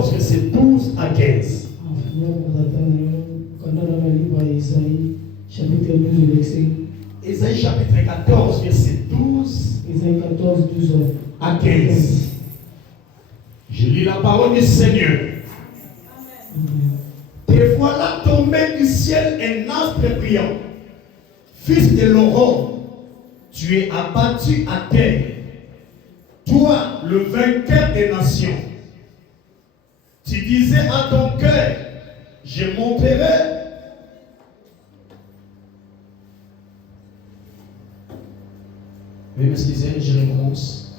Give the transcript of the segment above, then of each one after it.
14, verset 12 à 15. Ésaïe chapitre 14, verset 12 à 15. Je lis la parole du Seigneur. Te voilà tombé du ciel un astre brillant, fils de l'aurore. Tu es abattu à terre, toi le vainqueur des nations. Tu disais à ton cœur, je monterai. Oui, m'excusez, je recommence.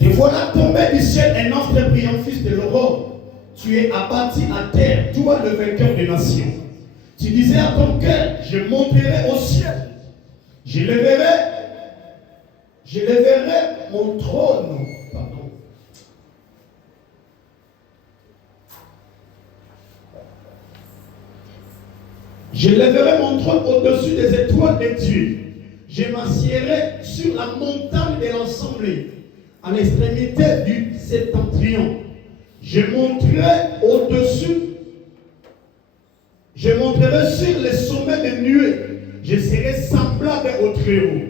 Te voilà tombé du ciel un astre brillant, fils de l'aurore. Tu es abattu à terre, toi le vainqueur des nations. Tu disais à ton cœur, je monterai au ciel. Je lèverai mon trône. Pardon. Je lèverai mon trône au-dessus des étoiles de Dieu. Je m'assiérai sur la montagne de l'Assemblée, à l'extrémité du septentrion. Je monterai sur les sommets des nuées. Je serai semblable au Très-Haut.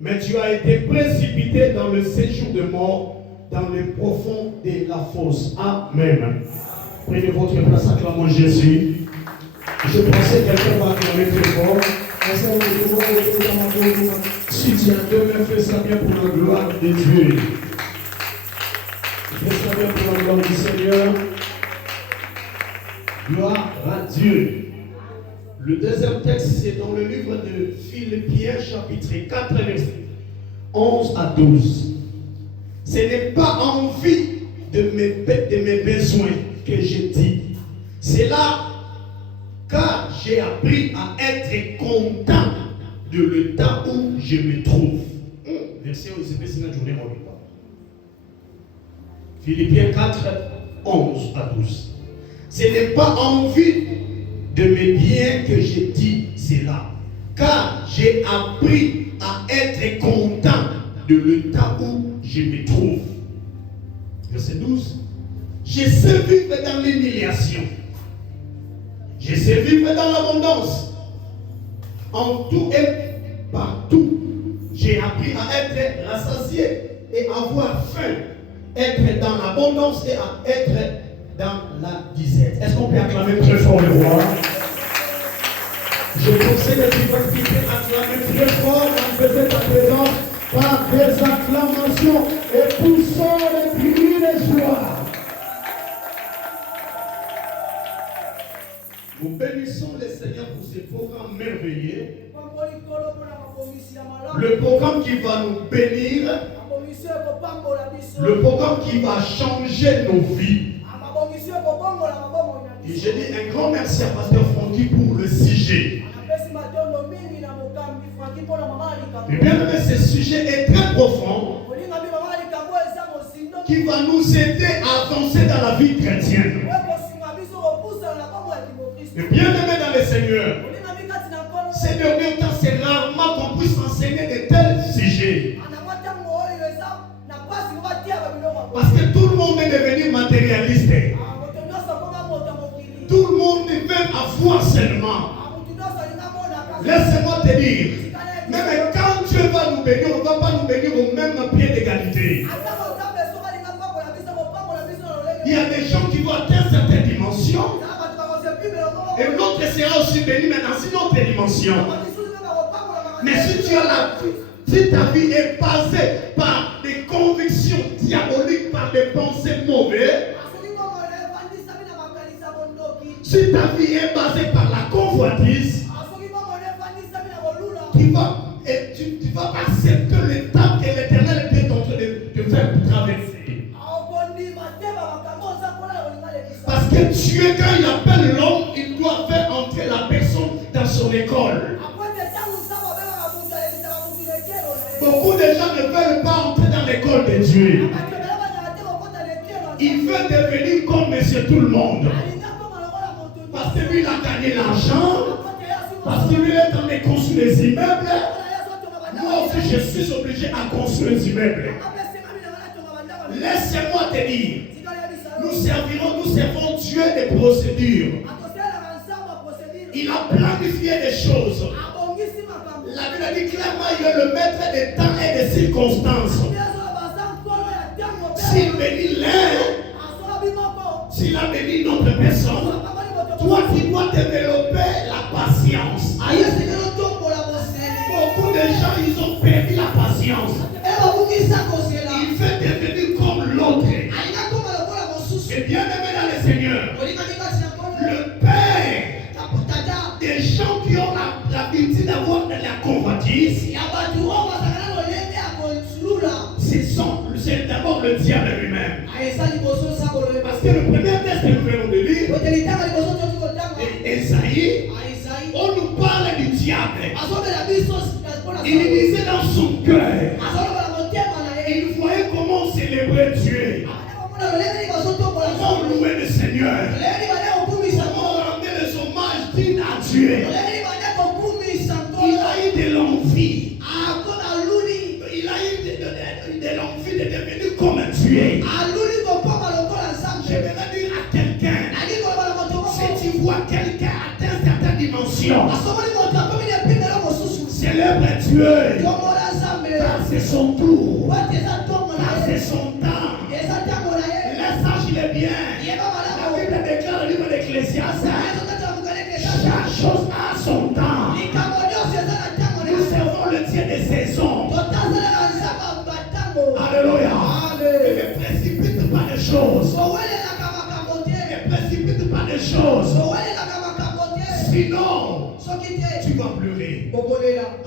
Mais tu as été précipité dans le séjour de mort, dans le profond de la fosse. Amen. Prenez votre place, acclamons Jésus. Je pensais que quelqu'un va acclamer très fort. Si tu as deux mains, fais ça bien pour la gloire de Dieu. Fais ça bien pour la gloire du Seigneur. Gloire à Dieu. Le deuxième texte, c'est dans le livre de Philippiens, chapitre 4, verset 11 à 12. Ce n'est pas en vue de mes besoins que je dis. C'est là car j'ai appris à être content de le temps où je me trouve. Verset 11, Philippiens 4, 11 à 12. Ce n'est pas en vue de mes biens que je dis cela, car j'ai appris à être content de le temps où je me trouve. Verset 12. Je sais vivre dans l'humiliation. Je sais vivre dans l'abondance. En tout et partout, j'ai appris à être rassasié et avoir faim. Être dans l'abondance et à être dans la disette. Est-ce qu'on peut acclamer très fort le roi? Je pensais que tu vas quitter acclamer très fort en faisant ta présence par des acclamations et poussant les cris de joie. Nous bénissons le Seigneur pour ce programme merveilleux. Le programme qui va nous bénir. Le programme qui va changer nos vies. Et je dis un grand merci à Pasteur Francky pour le sujet. Et bien aimé, ce sujet est très profond qui va nous aider à avancer dans la vie chrétienne. Et bien aimé dans le Seigneur, ces derniers temps, c'est rarement qu'on puisse enseigner de tels sujets. Parce que tout le monde est devenu matérialiste. Tout le monde veut avoir seulement. Laisse-moi te dire, même quand Dieu va nous bénir, on ne va pas nous bénir au même pied d'égalité. Il y a des gens qui vont atteindre certaines dimensions. Et l'autre sera aussi béni, mais dans une autre dimension. Mais si ta vie est basée par des convictions diaboliques, par des pensées mauvaises, si ta vie est basée par la convoitise, tu vas accepter l'étape que l'Éternel est en train de faire traverser. Parce que Dieu, quand il appelle l'homme, il doit faire entrer la personne dans son école. Beaucoup de gens ne veulent pas entrer dans l'école de Dieu. Ils veulent devenir comme monsieur tout le monde. Parce que lui, il a gagné l'argent. Parce que lui, il est en train de construire des immeubles. Moi aussi, je suis obligé à construire des immeubles. Laissez-moi te dire, nous servons Dieu des procédures. Il a planifié des choses. La Bible dit clairement, il est le maître des temps et des circonstances. S'il bénit l'un, s'il a béni notre personne, toi tu dois développer la patience. Beaucoup de gens, ils ont perdu la patience. Il fait devenir comme l'autre. Et bien aimé dans le Seigneur, le Père des gens qui ont l'habitude d'avoir de la convoitise, c'est d'abord le diable lui-même. Parce que le premier texte que nous venons de lire, Esaïe, on nous parle du diable. Il disait dans son cœur, il voyait comment célébrer Dieu, comment louer le Seigneur, comment rendre les hommages dignes à Dieu. Il a eu de l'envie. Il a eu de l'envie de devenir comme Dieu. J'aimerais dire à quelqu'un, si tu vois quelqu'un atteindre certaines dimensions, célèbre Dieu. C'est son tour. C'est son temps. Le sage, il est bien. La Bible déclare le livre d'Ecclésiaste. Chaque chose a son temps. Nous servons le Dieu des saisons. Alléluia. Ne précipite pas les choses. Ne précipite pas les choses. Sinon, tu vas pleurer.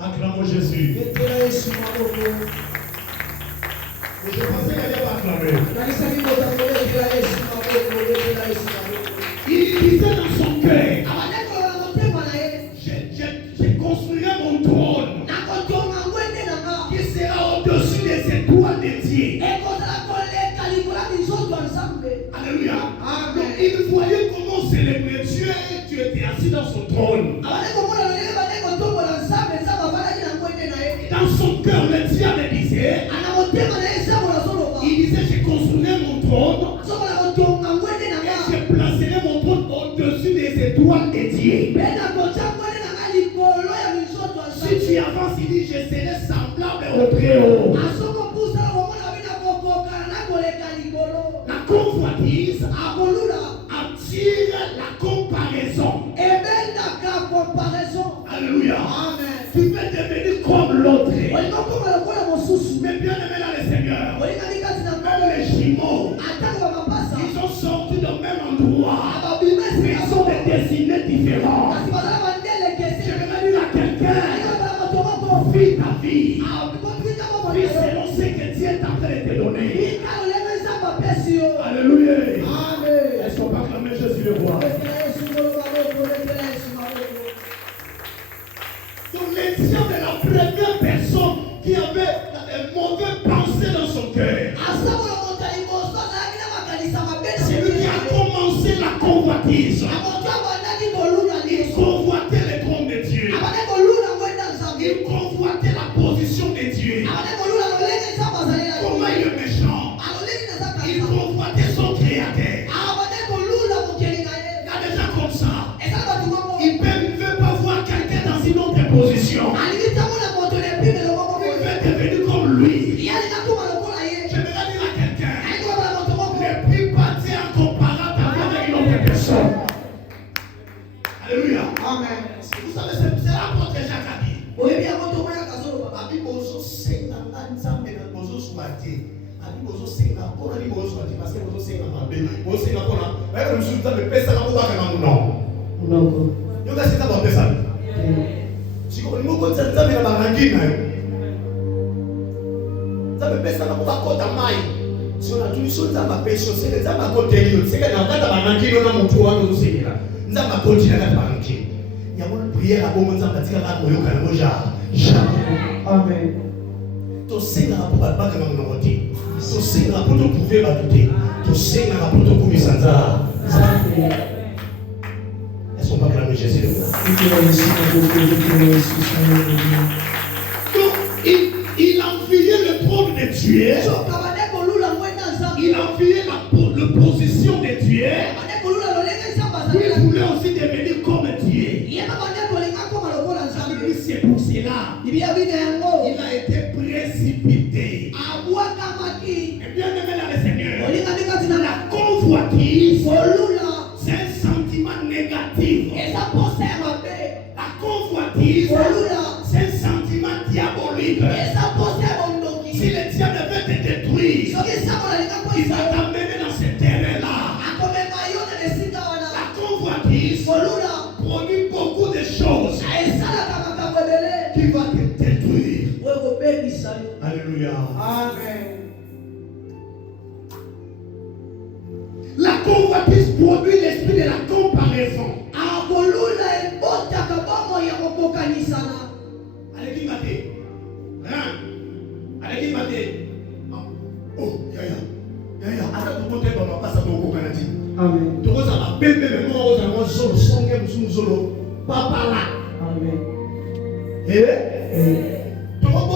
Acclamons Jésus. Je pensais qu'elle va acclamer. Il disait dans son cœur, je construirai mon trône qui sera au-dessus des étoiles des dieux. Alléluia. Donc il voyait comment célébrer Dieu et tu étais assis dans son trône. Dans son cœur, le diable disait, il disait, je construirai mon trône et je placerai mon trône au-dessus des étoiles des dieux. Si tu avances, il dit, je serai semblable au Très-Haut. La convoitise attire la comparaison. Alléluia. Tu veux devenir comme l'autre. Mais bien aimé dans le Seigneur, même les jumeaux, ils ont sorti du même endroit, mais ils sont des destinés différents. Je vais dire à quelqu'un, vis ta vie. Vis selon ce que Dieu est en train de te donner. Alléluia. Est-ce qu'on peut acclamer Jésus le roi? Donc les dieux de la première personne qui avait une mauvaise pensée dans son cœur, c'est lui qui a commencé la convoitise. Il convoitait le trône de Dieu. Il convoitait la position de Dieu. Comment il est méchant. Il convoitait son créateur. Il y a des gens comme ça. Il ne veut pas voir quelqu'un dans une autre position. Il veut devenir comme lui. J'aimerais dire à quelqu'un, ne prie pas Dieu en comparant avec une autre personne. Alléluia. Amen. Vous savez, c'est l'apôtre Jacques a dit. Amen. To sing pour battre dans mon côté. To sing pour te prouver battre. To sing pour te couper sans. Est-ce qu'on peut acclamer Jésus? Donc il enviait le trône de Dieu. Il enviait le de position de Dieu, il voulait aussi devenir comme Dieu. C'est pour cela il a été précipité. Et bien aimé dans le Seigneur, la convoitise, c'est un sentiment négatif. La convoitise, c'est un sentiment diabolique. Si le diable veut te détruire, il va t'amener dans ce terrain-là. La convoitise produit beaucoup de choses qui vont te détruire. Alléluia. Amen. La convoitise produit l'esprit de la comparaison. Allez, maté. Hein? Allez, maté. Oh, yaya. Attends, tout le monde va passer à ton Canadi. Amen. Tout le monde va bébé, mais moi, on va solo, songe, solo. Papa là. Amen. Eh? Tout le monde va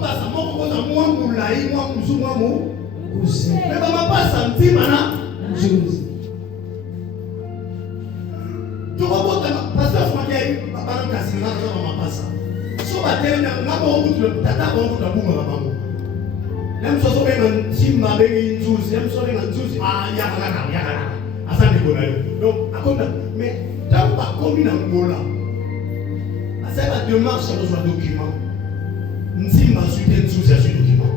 passer à moi, moi, moulaï, moi, mouzou, moi, mou. Mais maman passe un petit mana. Tout le monde va passer à moi, papa, on casse là, maman passe. So ba tell na ngabo ukuthi tata bonke dabuma ngabantu. Lemsoso benganthimba bengiyinzuzi, lemsoso benganzuzi yakana. Asande bona yo. Donc akonda mais tant pas comme na ngola. Asa la démarche sur le document. Nzimba suite nzuzi sur document.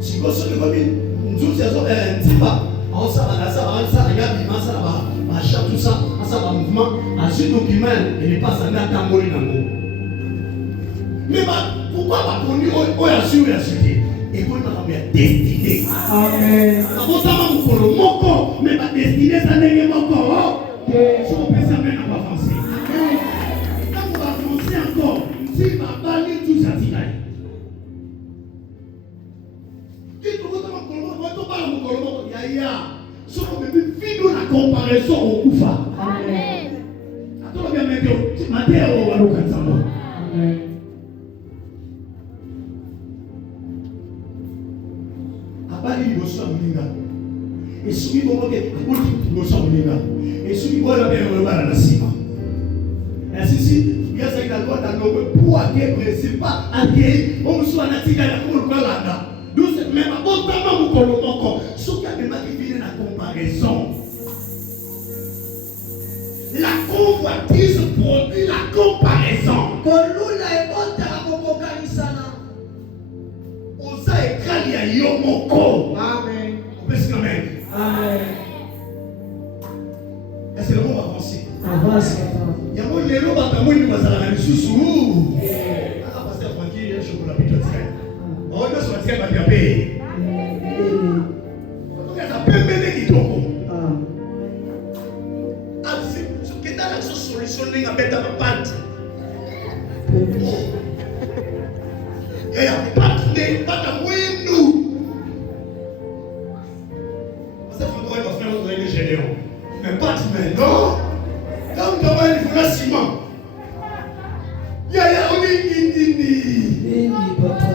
Si vous savez comme nzuzi sur nzimba, on ça ya bima ça ba chat tout ça, ça va mouvement, ensuite document il est pas ça na tamboli nango. Mais pourquoi pas conduire au assure la cité et pour nous bien destiné. Amen. Avant ça va pour le moko, mais pas destiné ça n'est moko. Je peux ça même avancer. Quand on va avancer encore, si ma balle tout ça tiraille. Qui trouve ça mon colombo, yaya. Sur le vidéo la comparaison au Koufa. Amen. Attends bien mettre Matteo ou Alokazamo. Amen. Abali liboso moninga. Et soki bongo ke akoti liboso moninga. Et soki bola bien olobala na sima. Ainsi ya ça il a droit à l'homme pour acquérir principal acquérir on soit natika la ko kolanda. Donc même abotama mu kolomoko. Soki amema ki vient la comparaison. La convoitise produit la comparaison. Osa ekali ya yomoko. Amen. On peut se calmer. Amen. Est-ce que le mot va avancer? Avance. Il y a un lélo batamou qui va s'aller sous. Ah, pasteur Francky, je suis pour la petite train. On va se faire la gapé. On va se faire qui toko. Ah, c'est ce qui est dans la solution n'est pas bête à ma patte. Il y a pas de nous. Pasteur Francky va faire notre règle générale. Mais pas de non. Quand on va aller pour le ciment. Yaya on est indini. Papa.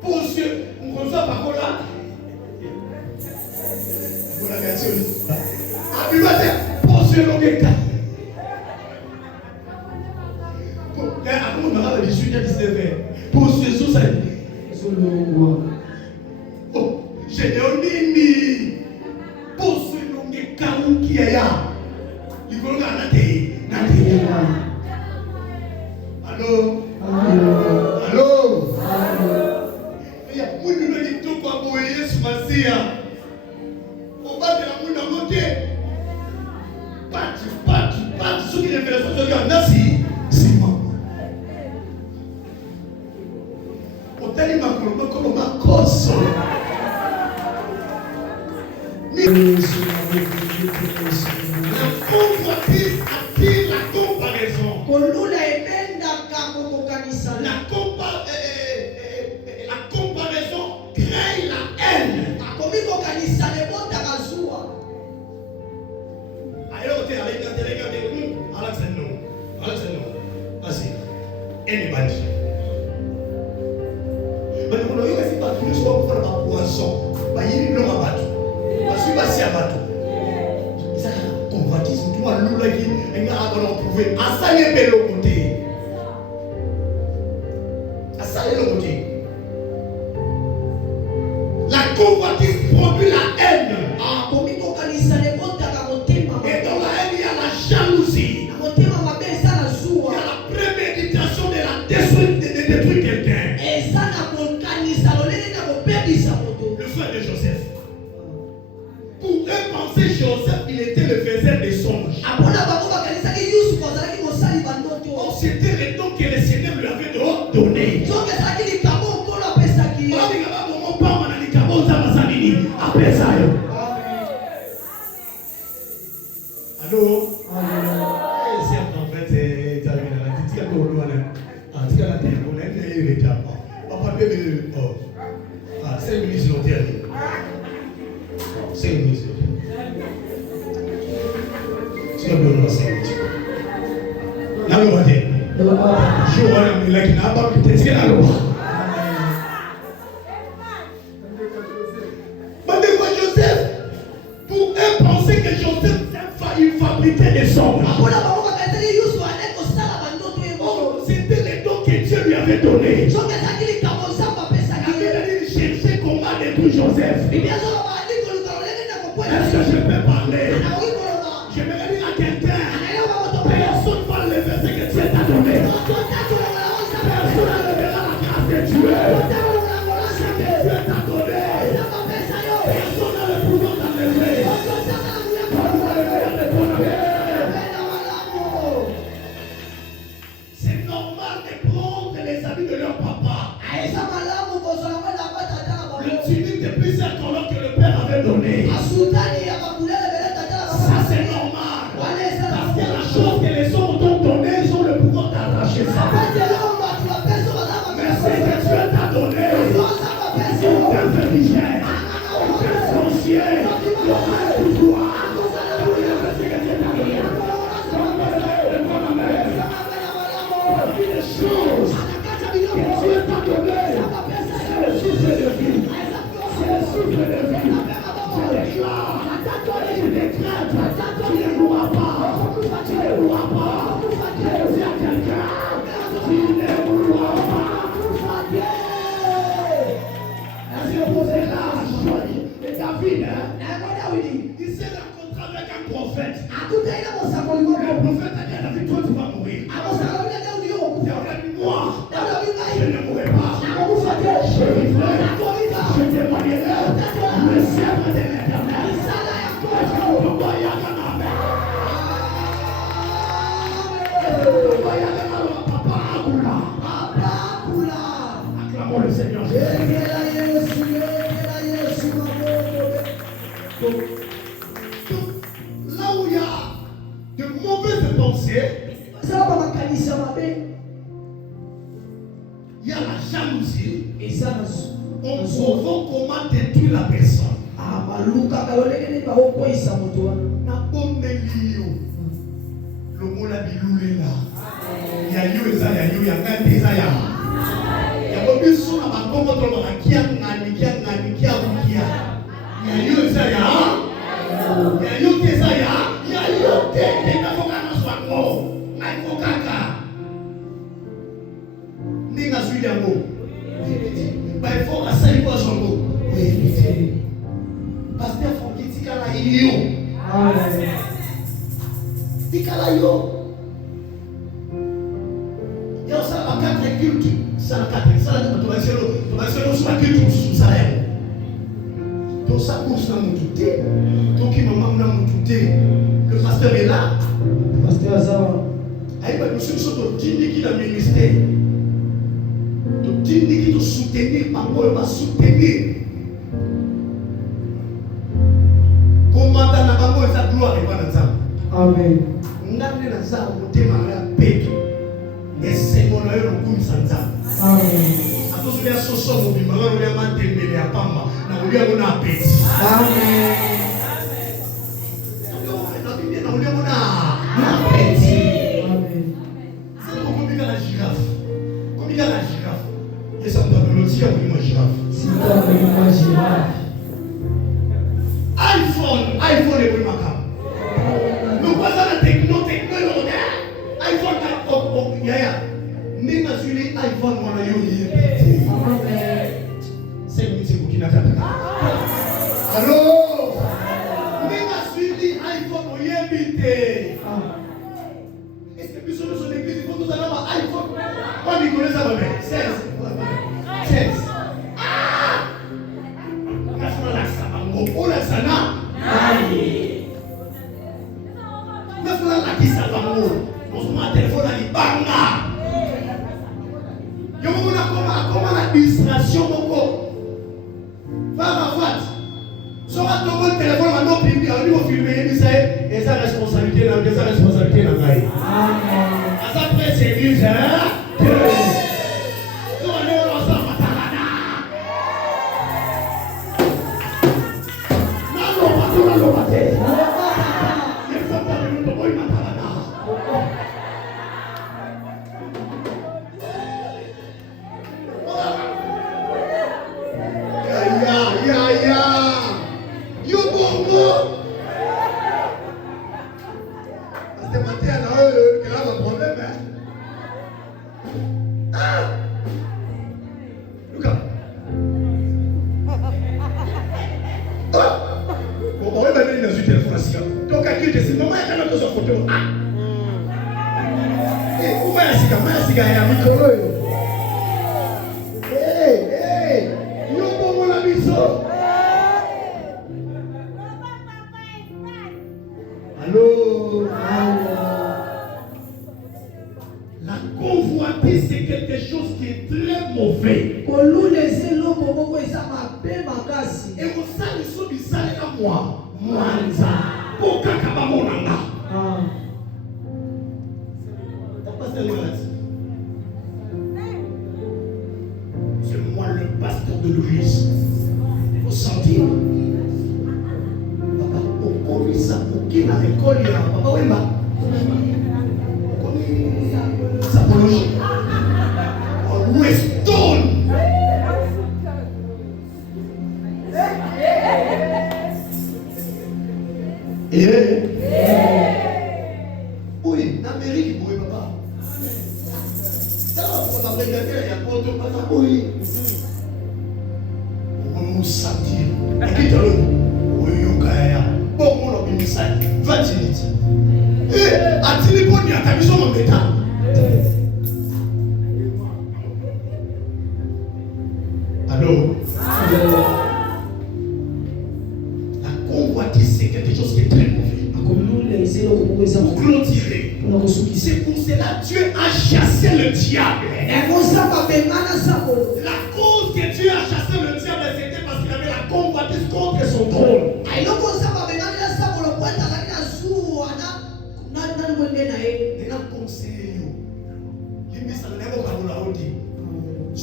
Pour ce on reçoit par là. Pour la question. Ah puis va dire pour ce l'objet. Pour là on va le 18 à 19h. Pour ce sous ça. Oh, j'ai dit pour ce l'objet kaou qui est là. Il faut regarder. Allô? Allô? Il y a beaucoup de gens qui sont pas boyés sur ma scia. On va de la moune à monter. Pas, ceux qui révèlent ça, il y en a si. C'est moi. On t'a dit ma colombe comme ma cosse. La convoitise attire la comparaison. La comparaison crée la haine. Alors, regardez. Alexandre, vas-y. Anybody. Mais on a eu aussi pas tous les soirs pour faire la poisson. Il y a ça y est, bel côté. Ça y est, le côté. La convoitise produit la haine. Et dans la haine, il y a la jalousie. Il y a la préméditation de la détruire quelqu'un. Le frère de Joseph. Pour eux penser Joseph, il était le faiseur des songes. Or, c'était le don que le Seigneur lui avait donné. Allô? C'est en fait, c'est le ministre de l'Intérieur. C'est le ministre. C'est le ministre. La loi dit. Je vois le qui n'a pas pu tester la loi. Joseph, pour eux penser que Joseph il fabriquait des songes. C'était les dons que Dieu lui avait donnés. Il avait dit chercher comment détruire Joseph. Est-ce que je peux parler? Je vais dire à quelqu'un, personne ne va lever ce que Dieu t'a donné. Personne ne lèvera la grâce de Dieu. Ce que Dieu t'a donné. Personne n'a le pouvoir d'enlever. C'est normal de prendre les habits de leur papa. Le tunique de plusieurs couleurs que le père avait donné. Ça c'est normal. Parce que la chose que les hommes t'ont donné, ils ont le pouvoir d'arracher ça. Mais c'est que Dieu t'a donné. Aucun féticheur, aucun sorcier, aucun pouvoir. Des choses que Dieu t'a donné. C'est le souffle de vie. C'est le souffle de vie. Je déclare, je décrète, tu ne mourras pas. Tu ne mourras pas. Je dis à quelqu'un, tu ne mourras pas. Est-ce que vous êtes là? Et David, il s'est rencontré avec un prophète. Le prophète a dit à David, toi tu vas mourir. Moi, je ne mourrai pas. Je vivrai. Je témoignerai le serment de l'Éternel. Acclamons le Seigneur Jésus. Là où il y a de mauvaises pensées, il y a la jalousie. On provoque comment détruire la personne. Le mot la biloulela. Il y a eu ça, il y a eu, il y a même des aya. Il y a beaucoup de choses à ma combo de la kia ngani. Il y a eu ça, il y a eu des aya. Il y a eu des avocats soit mort. Naiko kaka. Ninga suya mo. Il faut que ça y soit son mot. Pasteur Fonki Tikala Iyo. Tikala Yo. Il y a aussi la quatre cultes. Ça la quatre. Ça la tu vas sur la culture sous ça. Ton sa course n'a mon touté. Ton qui maman n'a mon touté. Le pasteur est là. Pasteur Azar. Aïe, nous sommes sur ton dîner qui l'a ministère. Ton dîner qui te soutenir, par moi, il va soutenir. Comment t'as n'a pas moi, sa gloire est pas dans ça. Amen. N'allez dans ça, vous témoignez à paix. Et c'est mon œil au coup de ça. Amen. À tous les associations, vous dites, malheureusement, vous avez témoigné à Pamba. Vous avez un appétit. Amen. iPhone est plus macabre. Nous passons la techno, iPhone ça là. Mais il faut la qui ça va mourir. On se met à téléphone à l'ibanga. Il y a comment la distraction va avoir. Si on va tomber le téléphone, on va filmer, et sa responsabilité dans la vie. À sa presse église, hein? La convoitise, c'est quelque chose qui est très mauvais. Et vous savez, ce qui à moi, c'est moi le pasteur de l'église. Il faut sentir. Papa, on connaît ça. On qui n'a l'école, papa, oui, ma. On connaît sa apologie. On Weston. Oui, l'Amérique, oui, papa. D'abord, on va regarder, il y a pas de papa, oui. On va nous sentir. Et qui t'a dit, oui, on va bon, on va nous sentir. 20 minutes. Et, à Tilipon, il y a ta vision en métal. Allô? La convoitise, c'est quelque chose qui est très mauvais. Pour clôturer. C'est pour cela que Dieu a chassé le diable. La cause que Dieu a chassé le diable, c'était parce qu'il avait la convoitise contre son trône.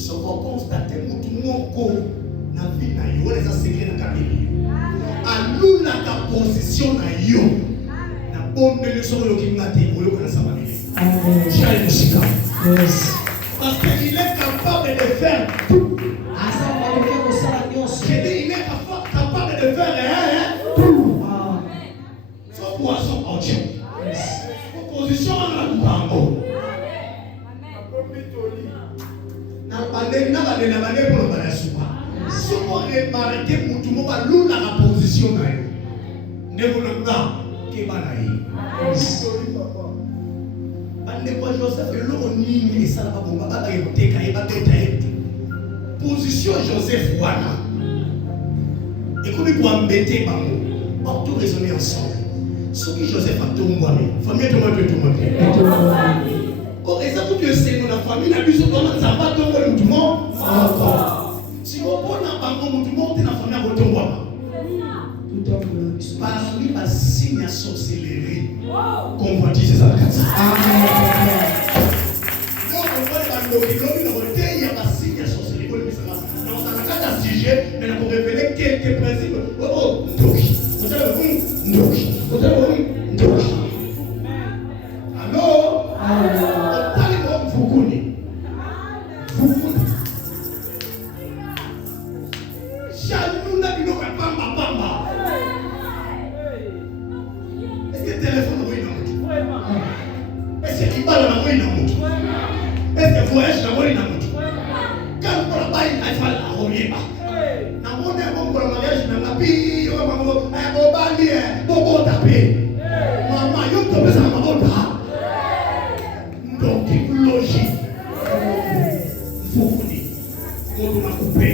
Je constate que na vie na yo les secret na kabeli alula ka position na yo na bonne leçon yo kingate oyo kana samameli amen yes parce qu'il est capable de faire tout il est capable de faire tout son poisson en Dieu position na lubango na bane pour la soupa. Si on remarque que tout va l'ouvrir la position là, ne vous le pas que banaï. Bande quoi Joseph le ni et ça va bon baba et te cailler ba tête. Position Joseph wana. Et comme quoi embêter bango. On tout raisonner ensemble. Ce qui Joseph a tout moi, famille tout le monde. Oh, et ça pour que c'est dans la famille, la vie, on n'a pas tomber le mouvement. Si on prend un mouvement, on a famille à votre moi. Parmi la signe à sorcellerie, convoitise ça. Amen. Donc, on voit il y a un signe à sorcellerie. On a un sujet, mais on peut révéler quelques principes. Oh, ndoki. Vous avez vu? Ndoki. Vous avez vu? Ndoki. Allô? Fukuni. Shaluna binoka pamba. Est-ce que téléphone oui na est-ce que ibala na oui na est-ce que voyage na oui na quand pour la baille il faut la orieba na mona bon pour le mariage na ngapi yo mambo bo bali bo taper mama yo to pesa mambo ta donc logique fukuni on a coupé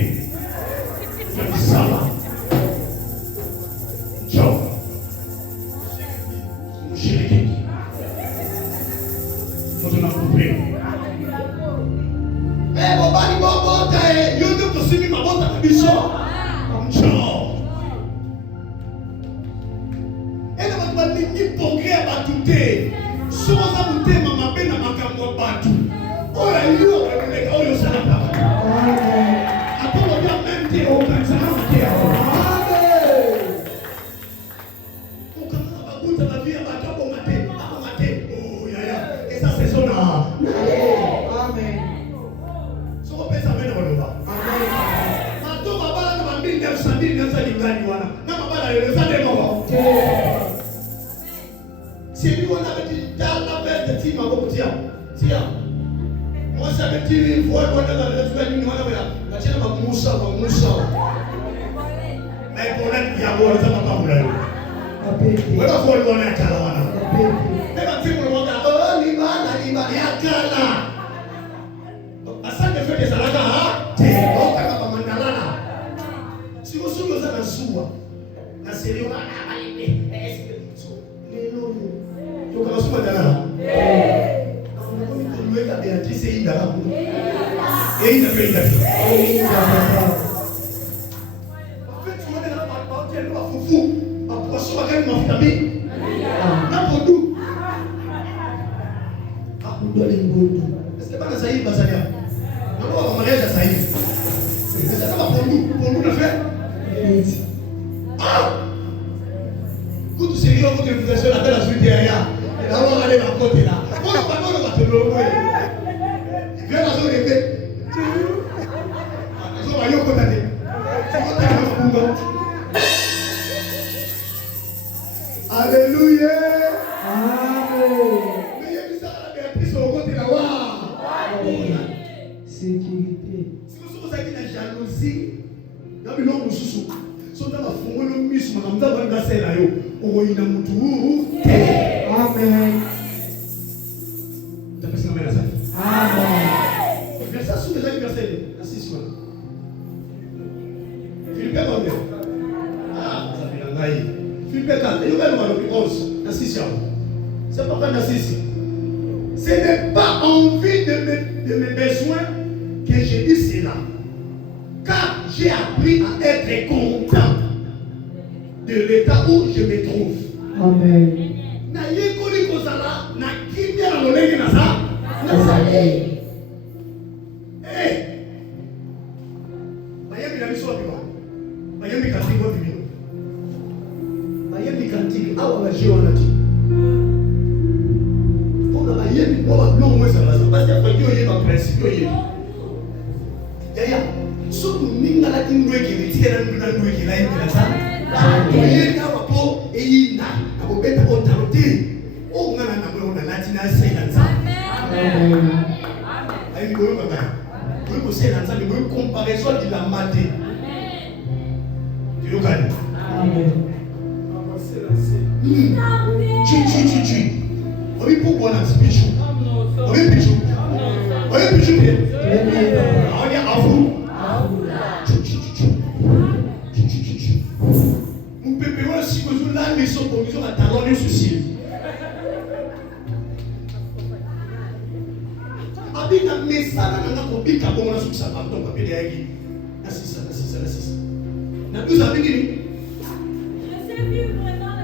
ça va Ciao. Mshiriki. Mtu nakupenda. Baba ni baba yote kusini mabota kabisa. Ciao. Ela watu nipongea batu te. Soza mutema mabena makamwa batu. Oya hiyo wale oyo sana baba. Hapo ndio mente okanzana mtea. Ukamata babuta bavia batabo mate. Abo mate. Oh ya ya. Esa saison na. Amen. So pesa mena waloba. Amen. Mato babala na mambili ya sabini na lingani wana. Na babala eleza demo. Si lui on avait dit dans la bête de Tima Bokutia. Tiens. Moi ça me dit faut qu'on a dans le fait nous on a la tienne va Moussa. Mais pour être bien bon ça va pas vouloir. Voilà faut le voir à Kalawana. Mais quand tu me vois oh Libana yakala. Asa de fait des alaka ha. Oh kama mandalana. Si vous souvenez ça dans Soua. Na série on a tu kama suma dala on weka Beatrice hii dala hii na penda en fait tu vois là pas tu es pas fou pas suma kama mafuta mingi na podu ndo lingondo est-ce que bana sahihi basalia ndio wamaliza sahihi sasa kama podu na fait tout sérieux votre invitation à la suite derrière. Et là on va aller à côté là. On va te le louer. Viens dans le bébé. On va y au côté. Alléluia. Amen. Mais il y a mis ça à la Béatrice au côté là. Waouh. Sécurité. Si vous sommes avec la jalousie, dans le nom de Soussou. So na mafungo no miss makamza banda sela yo oina mutu amen tapesi na mena safi amen verset sous les verset assise là Philippe combien ça fait ngai Philippe quand il va le 11 assise là c'est pas quand assise ce n'est pas envie de mes besoins que je dis cela. Car j'ai appris à être content de l'état où je me trouve. Amen. Na yekoli kozala na kimia na lolenge na sa na sale. Bayemi na biso biwa. Bayemi kanti ko biwa. Bayemi kanti awa ba jiona ti. Pour la bayemi kwa ba long mwesa la sa. Parce que yo yeba principe yo yeba. Yaya. So ninga la kindweke bitikela ndweke la indela sana yeka wapo eyina abobeta otarote ongana na mwe latina sela nzambe amen ayi boyo baba boyo ko sela nzambe boyo comparaison de la mate amen tu kani amen chi obi pour na speech obi pichu on est à vous si vous là mais son commission a talonné ceci abika mesana na kopika bongo na sukisa pa donc apede yaki asisa na nous abiki ni je sais vivre dans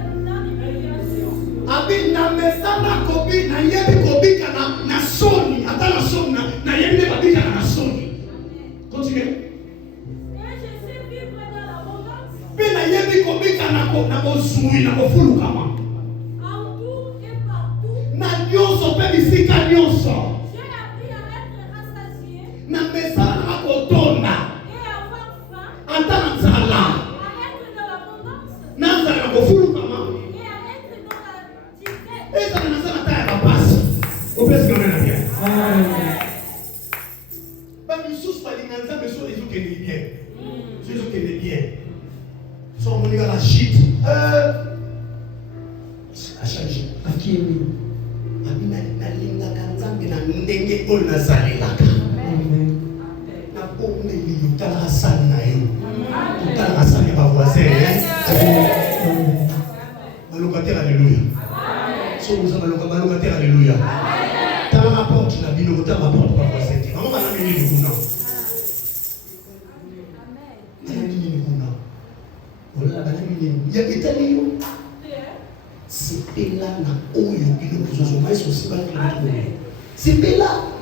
l'immigration abina mesana kobi na yebi kobika na soni atala soni na yebi ne babika na soni continue pena yebi kobika na bozui na bofulu kama partout et partout na nyonso pe bisika nyonso j'ai appris à être rassasié na mesana na kotonda et avoir faim ata na nzala à être dans l'abondance na nzala na bofulu kama et à être dans la disette et ça na nzala ta ya bapasi opesi kama na bien ba misusu balinga nzambe so ezokende bien so ezokende bien so on y va la chute a changé akimi abina nalinga kanzambe na ndenge oyo nazalelaka na pombe liyo tala sana yo tala sana ba voisin Il y a des télé. C'est là, na oyo, il y a des choses, mais c'est aussi pas. C'est là.